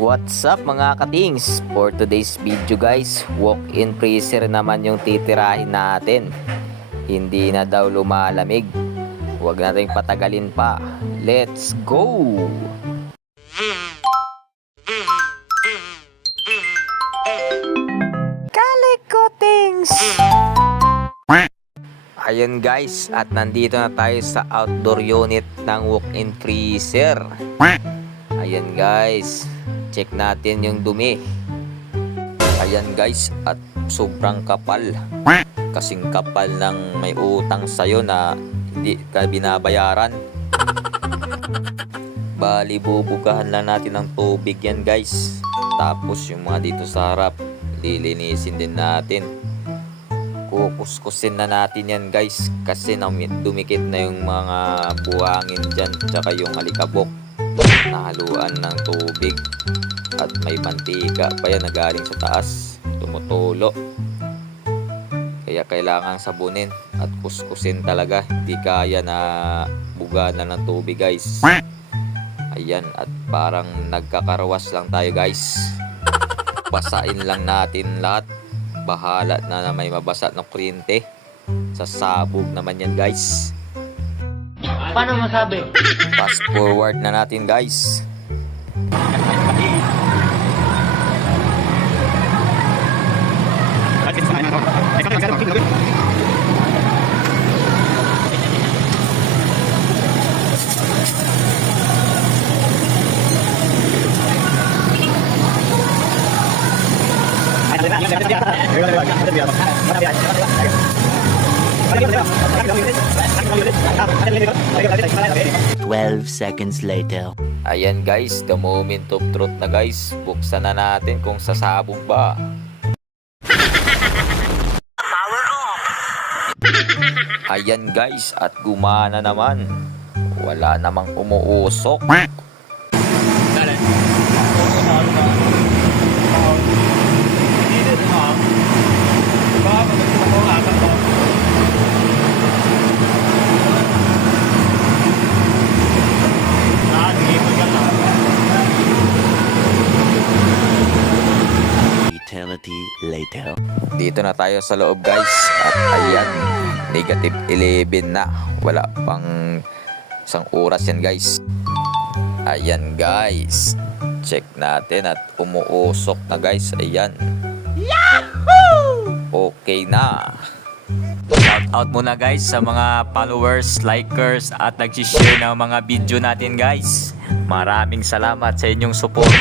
What's up mga katings? For today's video guys, walk-in freezer naman yung titirahin natin. Hindi na daw lumalamig. Huwag nating patagalin pa. Let's go! Kalikotings! Ayun guys, at nandito na tayo sa outdoor unit ng walk-in freezer. Ayan guys, check natin yung dumi. Ayan guys, at sobrang kapal. Kasing kapal ng may utang sa'yo na hindi ka binabayaran. Bali, bubugahan lang natin ng tubig yan guys. Tapos yung mga dito sa harap, lilinisin din natin. Kukuskusin na natin yan guys, kasi dumikit na yung mga buhangin dyan, tsaka yung alikabok. Nahaluan ng tubig at may mantika pa yan na galing sa taas, tumutulo. Kaya kailangan sabunin at kuskusin talaga. Hindi kaya na buganan ng tubig guys. Ayan, at parang nagkakarwas lang tayo guys. Basain lang natin lahat. Bahala na may mabasa ng kuryente. Sa sabog naman yan guys. Paano masabi? Fast forward na natin guys. Seconds later. Ayan guys, the moment of truth na guys. Buksan na natin kung sasabog ba. Power off! Ayan guys, at gumana naman. Wala namang umuusok. Dale. Eternity later. Dito na tayo sa loob guys. At ayan, negative 11 na. Wala pang isang oras yan guys. Ayan guys, check natin at umuusok na guys. Ayan. Yahoo! Okay na. Shout out muna guys sa mga followers, likers at nag-share ng mga video natin guys. Maraming salamat sa inyong support.